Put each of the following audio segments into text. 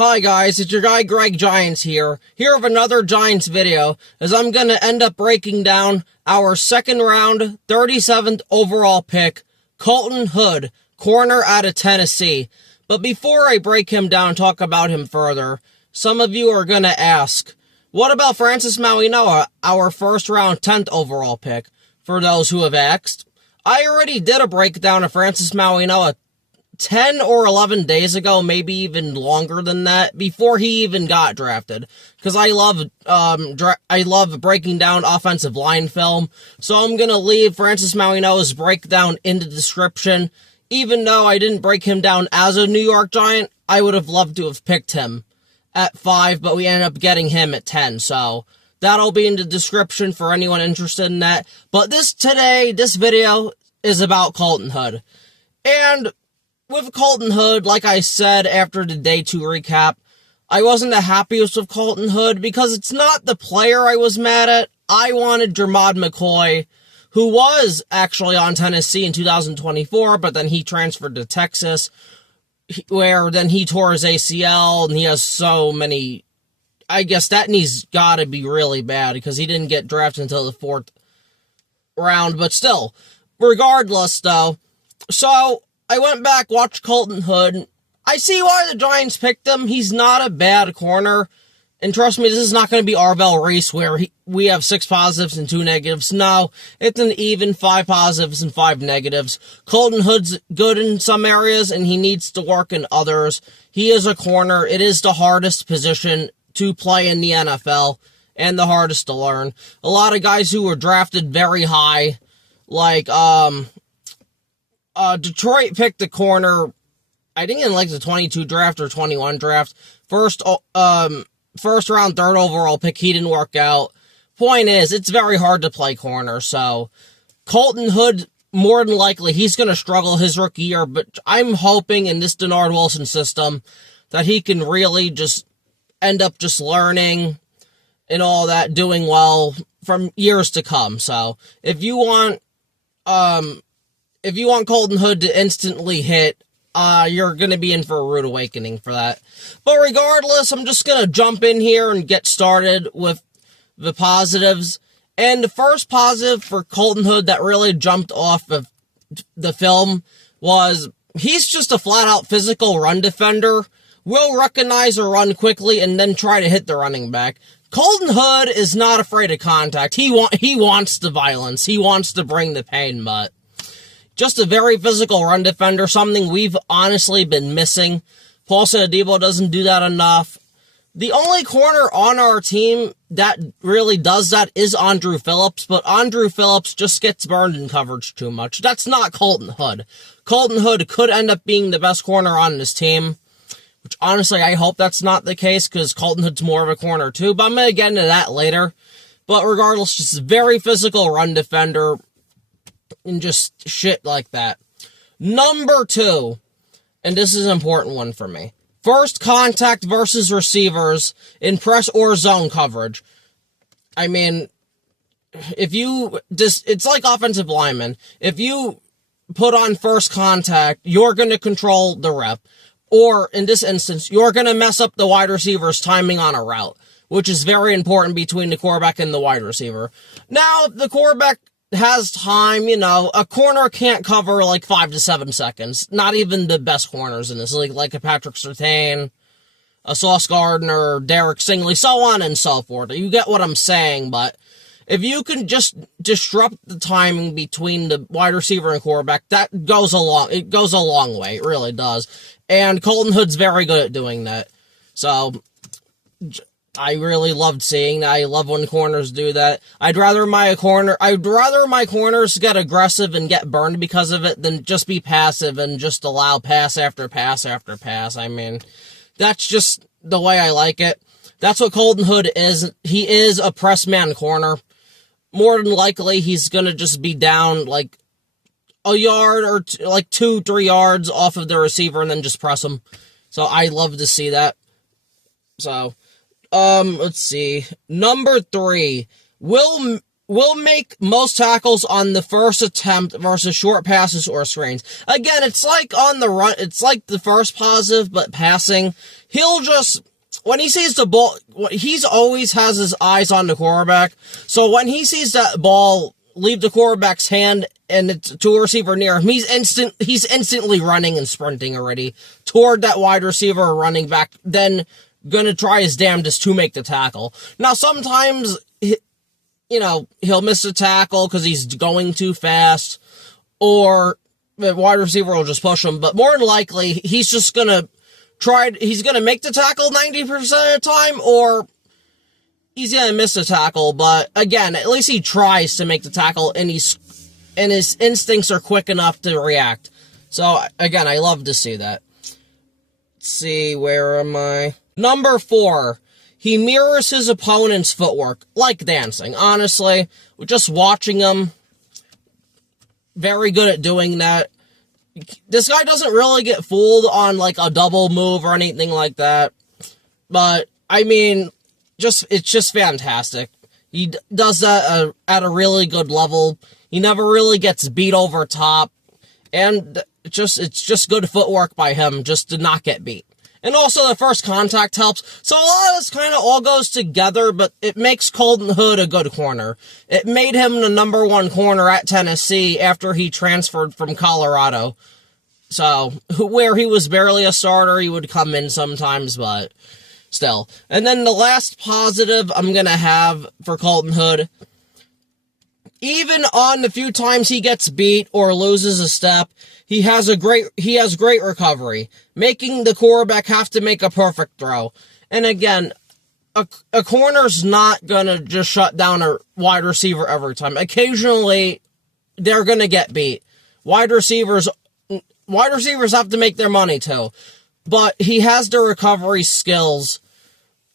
Hi guys, it's your guy Greg Giants here with another Giants video, as I'm going to end up breaking down our second round, 37th overall pick, Colten Hood, corner out of Tennessee. But before I break him down and talk about him further, some of you are going to ask, what about Francis Mauigoa, our first round 10th overall pick? For those who have asked, I already did a breakdown of Francis Mauigoa 10 or 11 days ago, maybe even longer than that, before he even got drafted. Because I love breaking down offensive line film, so I'm going to leave Francis Mauigoa's breakdown in the description. Even though I didn't break him down as a New York Giant, I would have loved to have picked him at 5, but we ended up getting him at 10, so that'll be in the description for anyone interested in that. But this video is about Colten Hood. And with Colten Hood, like I said after the Day 2 recap, I wasn't the happiest with Colten Hood because it's not the player I was mad at. I wanted Jermod McCoy, who was actually on Tennessee in 2024, but then he transferred to Texas, where then he tore his ACL, and he has so many. I guess that knee's gotta be really bad because he didn't get drafted until the 4th round, but still, regardless though, so I went back, watched Colten Hood. I see why the Giants picked him. He's not a bad corner. And trust me, this is not going to be Arvell Reese where we have 6 positives and 2 negatives. No, it's an even 5 positives and 5 negatives. Colten Hood's good in some areas, and he needs to work in others. He is a corner. It is the hardest position to play in the NFL, and the hardest to learn. A lot of guys who were drafted very high, like, Detroit picked the corner, I think in like the 22 draft or 21 draft. First round, 3rd overall pick, he didn't work out. Point is, it's very hard to play corner, so Colten Hood, more than likely, he's going to struggle his rookie year, but I'm hoping in this Denard Wilson system that he can really just end up just learning and all that, doing well from years to come. So, if you want Colten Hood to instantly hit, you're going to be in for a rude awakening for that. But regardless, I'm just going to jump in here and get started with the positives. And the first positive for Colten Hood that really jumped off of the film was he's just a flat-out physical run defender. Will recognize a run quickly and then try to hit the running back. Colten Hood is not afraid of contact. He wants the violence. He wants to bring the pain, but just a very physical run defender, something we've honestly been missing. Paulson Adebo doesn't do that enough. The only corner on our team that really does that is Andrew Phillips, but Andrew Phillips just gets burned in coverage too much. That's not Colten Hood. Colten Hood could end up being the best corner on this team, which honestly I hope that's not the case because Colten Hood's more of a corner too, but I'm going to get into that later. But regardless, just a very physical run defender and just shit like that. Number 2, and this is an important one for me. First contact versus receivers in press or zone coverage. I mean, it's like offensive linemen. If you put on first contact, you're going to control the rep. Or, in this instance, you're going to mess up the wide receiver's timing on a route, which is very important between the quarterback and the wide receiver. Now, if the quarterback has time, a corner can't cover like 5 to 7 seconds. Not even the best corners in this league, like a Patrick Surtain, a Sauce Gardner, Derek Stingley, so on and so forth. You get what I'm saying, but if you can just disrupt the timing between the wide receiver and quarterback, it goes a long way. It really does. And Colten Hood's very good at doing that. So I really loved seeing that. I love when corners do that. I'd rather my corners get aggressive and get burned because of it than just be passive and just allow pass after pass after pass. I mean, that's just the way I like it. That's what Colten Hood is. He is a press man corner. More than likely, he's gonna just be down like a yard or like 2-3 yards off of the receiver and then just press him. So I love to see that. So let's see. Number 3, Will will make most tackles on the first attempt versus short passes or screens. Again, it's like on the run, it's like the first positive, but passing. He'll just, when he sees the ball, he's always has his eyes on the quarterback. So when he sees that ball leave the quarterback's hand and it's to a receiver near him, he's instantly running and sprinting already toward that wide receiver or running back, then gonna try his damnedest to make the tackle. Now, sometimes, he'll miss a tackle because he's going too fast, or the wide receiver will just push him, but more than likely, he's just gonna he's gonna make the tackle 90% of the time, or he's gonna miss the tackle, but again, at least he tries to make the tackle, and his instincts are quick enough to react. So, again, I love to see that. Let's see, where am I? Number 4, he mirrors his opponent's footwork, like dancing. Honestly, just watching him, very good at doing that. This guy doesn't really get fooled on, like, a double move or anything like that. But, I mean, it's just fantastic. He does that at a really good level. He never really gets beat over top. And it's just good footwork by him just to not get beat. And also the first contact helps. So a lot of this kind of all goes together, but it makes Colten Hood a good corner. It made him the number 1 corner at Tennessee after he transferred from Colorado. So, where he was barely a starter, he would come in sometimes, but still. And then the last positive I'm gonna have for Colten Hood, even on the few times he gets beat or loses a step, he has great recovery, making the quarterback have to make a perfect throw. And again, a corner's not gonna just shut down a wide receiver every time. Occasionally, they're gonna get beat. Wide receivers have to make their money too. But he has the recovery skills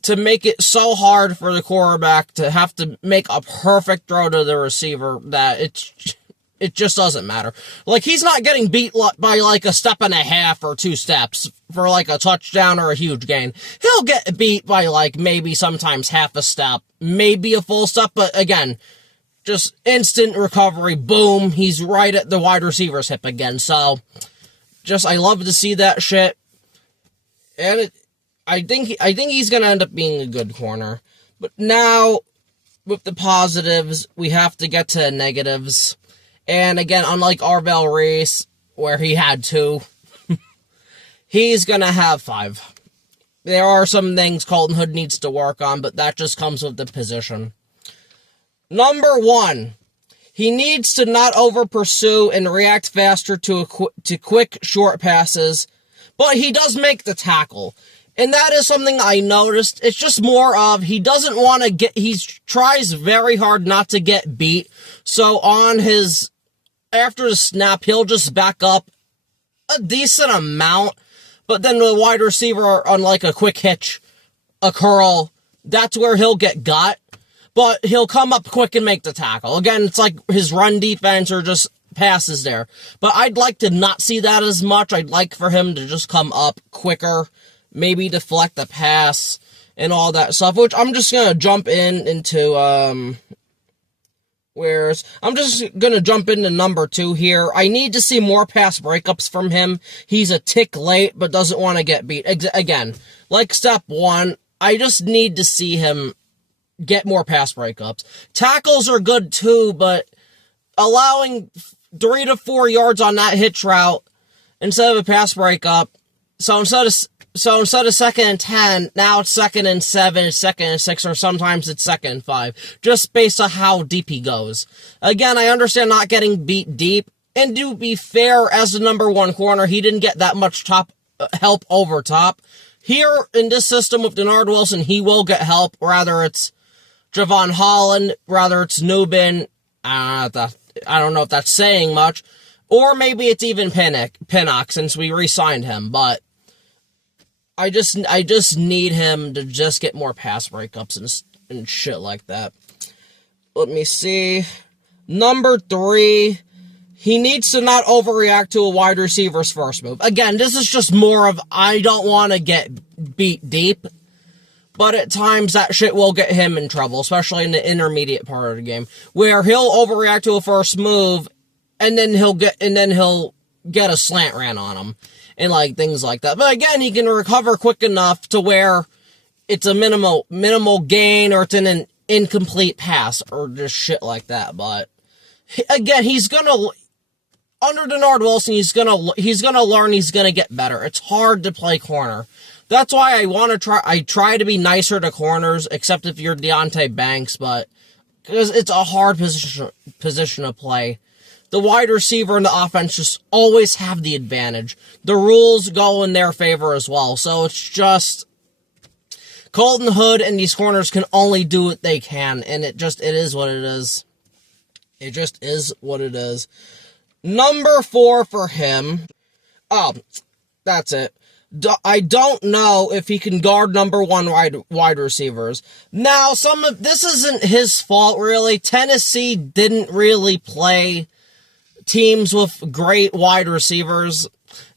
to make it so hard for the quarterback to have to make a perfect throw to the receiver that it just doesn't matter. Like, he's not getting beat by, like, a step and a half or 2 steps for, like, a touchdown or a huge gain. He'll get beat by, like, maybe sometimes half a step, maybe a full step, but again, just instant recovery, boom, he's right at the wide receiver's hip again. So, I love to see that shit. And I think he's gonna end up being a good corner. But now, with the positives, we have to get to negatives. And again, unlike Arvell Reese, where he had 2, he's gonna have 5. There are some things Colten Hood needs to work on, but that just comes with the position. Number 1, he needs to not over-pursue and react faster to quick, short passes, but he does make the tackle. And that is something I noticed. It's just more of, he doesn't want to he tries very hard not to get beat. So after the snap, he'll just back up a decent amount. But then the wide receiver, on like a quick hitch, a curl, that's where he'll get got. But he'll come up quick and make the tackle. Again, it's like his run defense or just passes there. But I'd like to not see that as much. I'd like for him to just come up quicker, maybe deflect the pass and all that stuff, which I'm just going to jump into number 2 here. I need to see more pass breakups from him. He's a tick late, but doesn't want to get beat. Again, like step 1, I just need to see him get more pass breakups. Tackles are good too, but allowing 3 to 4 yards on that hitch route instead of a pass breakup, so instead of 2nd and 10, now it's 2nd and 7, 2nd and 6, or sometimes it's 2nd and 5, just based on how deep he goes. Again, I understand not getting beat deep, and to be fair, as the number 1 corner, he didn't get that much help over top. Here, in this system with Denard Wilson, he will get help, rather it's Javon Holland, rather it's Nubin, I don't know if that's saying much, or maybe it's even Pinnock, since we re-signed him, but I just need him to just get more pass breakups and shit like that. Let me see. Number 3, he needs to not overreact to a wide receiver's first move. Again, this is just more of, I don't want to get beat deep, but at times that shit will get him in trouble, especially in the intermediate part of the game, where he'll overreact to a first move, and then he'll get a slant ran on him, and like things like that. But again, he can recover quick enough to where it's a minimal gain, or it's an incomplete pass, or just shit like that. But again, under Denard Wilson, he's gonna learn, he's gonna get better. It's hard to play corner. That's why I try to be nicer to corners, except if you're Deonte Banks, but because it's a hard position to play. The wide receiver and the offense just always have the advantage. The rules go in their favor as well. So it's just Colten Hood and these corners can only do what they can, and it is what it is. It just is what it is. Number 4 for him. Oh, that's it. I don't know if he can guard number 1 wide receivers. Now, this isn't his fault, really. Tennessee didn't really play teams with great wide receivers.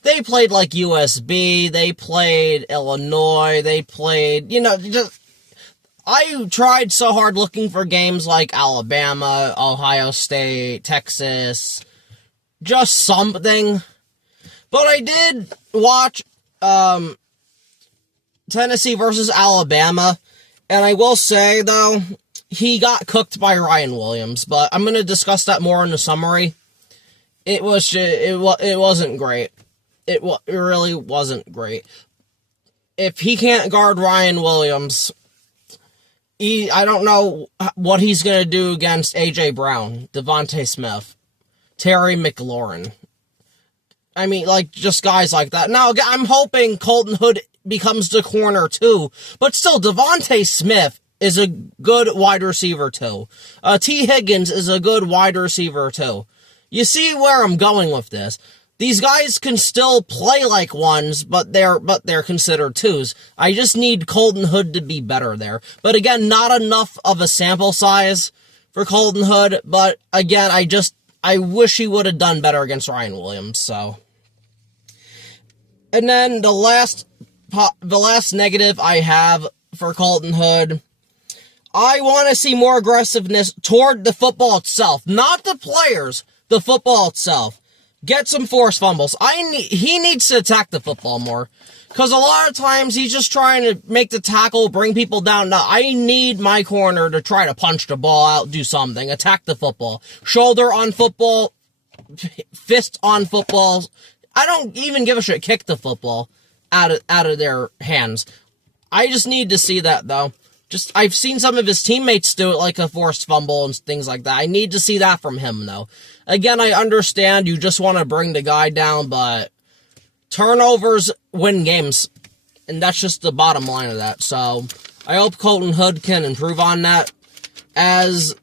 They played like USB, they played Illinois, they played, I tried so hard looking for games like Alabama, Ohio State, Texas, just something. But I did watch Tennessee versus Alabama, and I will say, though, he got cooked by Ryan Williams, but I'm going to discuss that more in the summary. It wasn't great. It really wasn't great. If he can't guard Ryan Williams, I don't know what he's going to do against A.J. Brown, Devontae Smith, Terry McLaurin. I mean, just guys like that. Now, I'm hoping Colten Hood becomes the corner, too. But still, Devontae Smith is a good wide receiver, too. T. Higgins is a good wide receiver, too. You see where I'm going with this. These guys can still play like ones, but they're considered twos. I just need Colten Hood to be better there. But again, not enough of a sample size for Colten Hood. But again, I wish he would have done better against Ryan Williams, so. And then the last negative I have for Colten Hood, I want to see more aggressiveness toward the football itself, not the players, the football itself. Get some forced fumbles. He needs to attack the football more, because a lot of times he's just trying to make the tackle, bring people down. Now, I need my corner to try to punch the ball out, do something, attack the football. Shoulder on football, fist on football. I don't even give a shit. Kick the football out of their hands. I just need to see that, though. I've seen some of his teammates do it, like a forced fumble and things like that. I need to see that from him, though. Again, I understand you just want to bring the guy down, but turnovers win games. And that's just the bottom line of that. So, I hope Colten Hood can improve on that as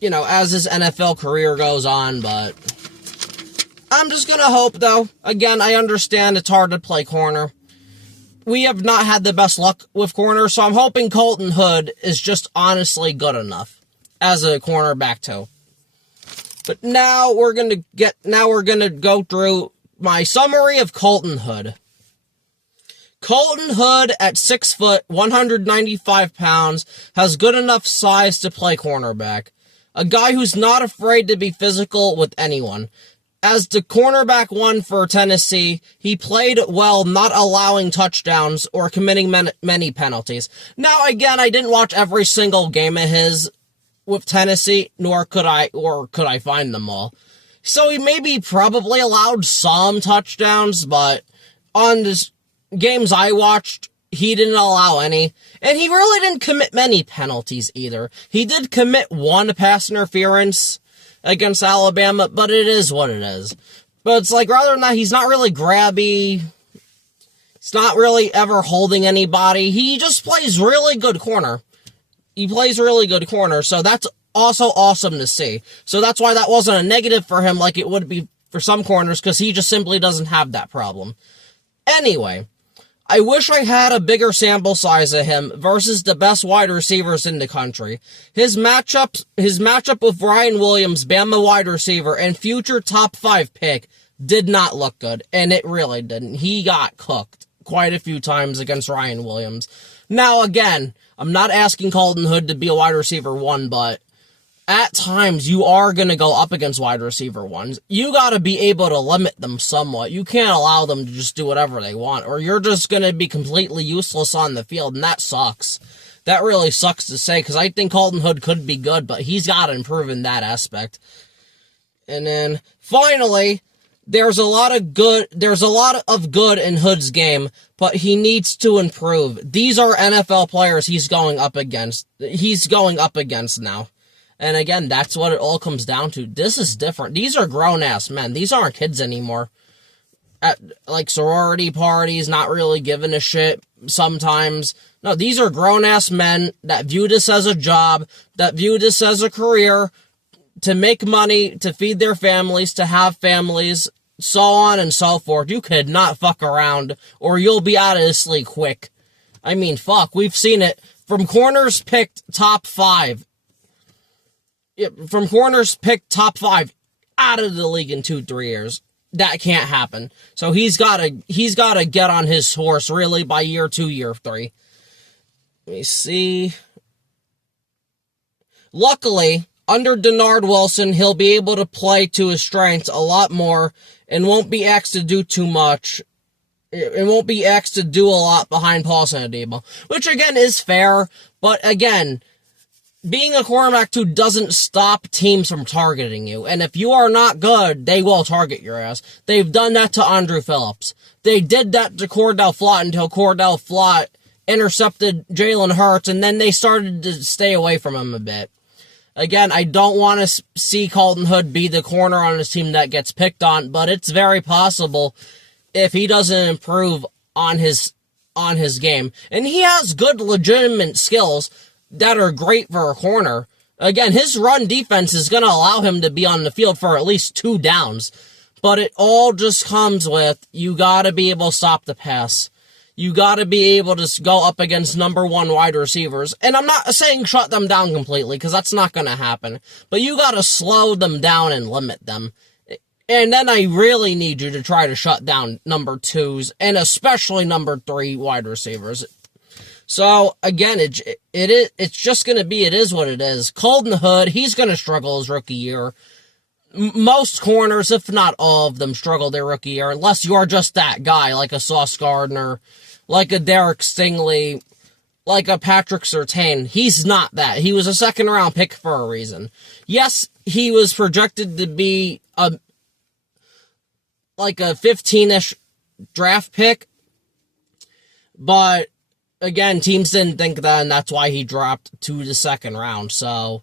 his NFL career goes on, but I'm just going to hope, though. Again, I understand it's hard to play corner. We have not had the best luck with corner, so I'm hoping Colten Hood is just honestly good enough as a cornerback too. But now we're gonna go through my summary of Colten Hood. Colten Hood at 6 foot, 195 pounds, has good enough size to play cornerback. A guy who's not afraid to be physical with anyone. As the cornerback 1 for Tennessee, he played well, not allowing touchdowns or committing many penalties. Now, again, I didn't watch every single game of his with Tennessee, nor could I find them all. So he probably allowed some touchdowns, but on the games I watched, he didn't allow any. And he really didn't commit many penalties either. He did commit 1 pass interference against Alabama, but it is what it is. But it's rather than that, he's not really grabby. He's not really ever holding anybody. He just plays really good corner. He plays really good corner, so that's also awesome to see. So that's why that wasn't a negative for him like it would be for some corners, because he just simply doesn't have that problem. Anyway, I wish I had a bigger sample size of him versus the best wide receivers in the country. His matchup with Ryan Williams, Bama wide receiver, and future top 5 pick did not look good, and it really didn't. He got cooked. quite a few times against Ryan Williams. Now, again, I'm not asking Colten Hood to be a wide receiver 1, but at times you are going to go up against wide receiver 1s. You got to be able to limit them somewhat. You can't allow them to just do whatever they want, or you're just going to be completely useless on the field, and that sucks. That really sucks to say, because I think Colten Hood could be good, but he's got to improve in that aspect. And then, finally, there's a lot of good in Hood's game, but he needs to improve. These are NFL players he's going up against now. And again, that's what it all comes down to. This is different. These are grown-ass men. These aren't kids anymore. At, like, sorority parties, not really giving a shit sometimes. No, these are grown-ass men that view this as a job, that view this as a career, to make money, to feed their families, to have families, so on and so forth. You could not fuck around, or you'll be out of this league quick. I mean, fuck, we've seen it. From corners picked top 5. From corners picked top 5 out of the league in 2-3 years. That can't happen. So he's gotta get on his horse really by year 2, year 3. Let me see. Luckily, under Denard Wilson, he'll be able to play to his strengths a lot more and won't be asked to do too much. It won't be asked to do a lot behind Paulson Adebo, which again is fair, but again, being a quarterback too doesn't stop teams from targeting you. And if you are not good, they will target your ass. They've done that to Andrew Phillips. They did that to Cordale Flott until Cordale Flott intercepted Jalen Hurts, and then they started to stay away from him a bit. Again, I don't want to see Colten Hood be the corner on his team that gets picked on, but it's very possible if he doesn't improve on his game. And he has good, legitimate skills that are great for a corner. Again, his run defense is going to allow him to be on the field for at least 2 downs. But it all just comes with, you got to be able to stop the pass. You got to be able to go up against number 1 wide receivers. And I'm not saying shut them down completely, because that's not going to happen. But you got to slow them down and limit them. And then I really need you to try to shut down number 2s, and especially number 3 wide receivers. So, again, it's just going to be, it is what it is. Colten Hood, he's going to struggle his rookie year. Most corners, if not all of them, struggle their rookie year, unless you're just that guy, like a Sauce Gardner, like a Derek Stingley, like a Patrick Surtain. He's not that. He was a second-round pick for a reason. Yes, he was projected to be like a 15-ish draft pick, but again, teams didn't think that, and that's why he dropped to the second round. So,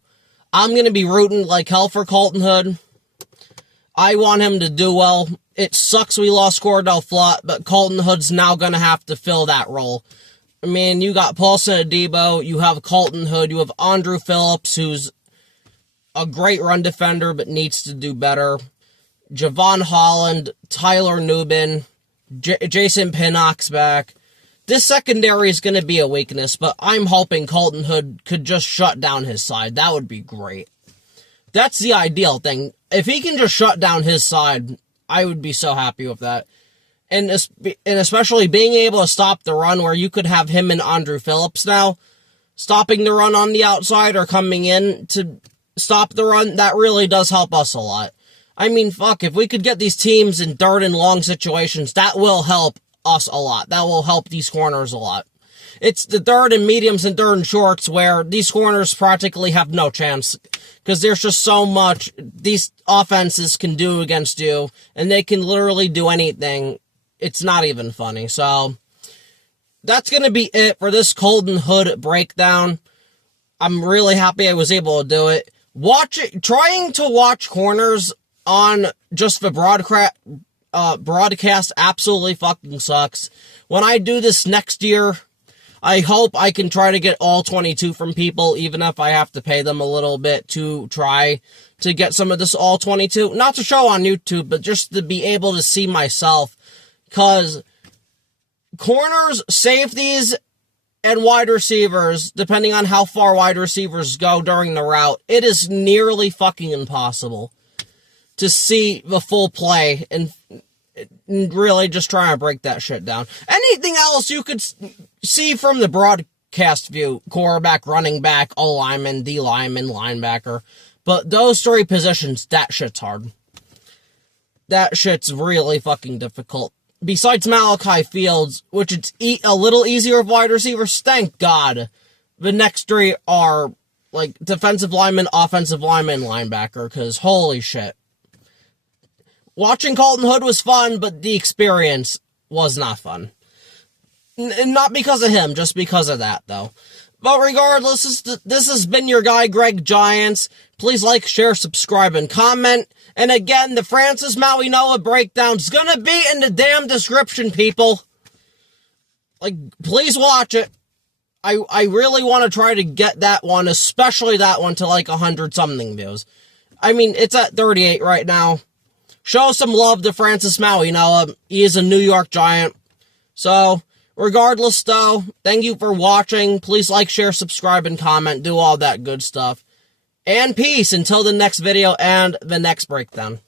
I'm going to be rooting like hell for Colten Hood. I want him to do well. It sucks we lost Cordale Flott, but Colten Hood's now going to have to fill that role. I mean, you got Paulson Adebo, you have Colten Hood, you have Andrew Phillips, who's a great run defender, but needs to do better. Javon Holland, Tyler Nubin, Jason Pinnock's back. This secondary is going to be a weakness, but I'm hoping Colten Hood could just shut down his side. That would be great. That's the ideal thing. If he can just shut down his side, I would be so happy with that. And especially being able to stop the run, where you could have him and Andrew Phillips now stopping the run on the outside or coming in to stop the run, that really does help us a lot. I mean, fuck, if we could get these teams in 3rd and long situations, that will help us a lot. That will help these corners a lot. It's the 3rd and mediums and 3rd and shorts where these corners practically have no chance, because there's just so much these offenses can do against you, and they can literally do anything. It's not even funny. So, that's going to be it for this Colten Hood breakdown. I'm really happy I was able to do it. Trying to watch corners on just the broadcast absolutely fucking sucks. When I do this next year, I hope I can try to get all 22 from people, even if I have to pay them a little bit to try to get some of this all 22. Not to show on YouTube, but just to be able to see myself. Because corners, safeties, and wide receivers, depending on how far wide receivers go during the route, it is nearly fucking impossible to see the full play. And really just trying to break that shit down. Anything else you could see from the broadcast view, quarterback, running back, O-lineman, D-lineman, linebacker. But those three positions, that shit's hard. That shit's really fucking difficult. Besides Malachi Fields, which it's a little easier of wide receivers, thank God. The next three are, like, defensive lineman, offensive lineman, linebacker, because holy shit. Watching Colten Hood was fun, but the experience was not fun. Not because of him, just because of that, though. But regardless, this has been your guy, Greg Giants. Please like, share, subscribe, and comment. And again, the Francis Maui Noah breakdown's gonna be in the damn description, people. Like, please watch it. I really want to try to get that one, especially that one, to like 100-something views. I mean, it's at 38 right now. Show some love to Francis Maui Noah. He is a New York Giant. So, regardless, though, thank you for watching. Please like, share, subscribe, and comment. Do all that good stuff. And peace until the next video and the next breakdown.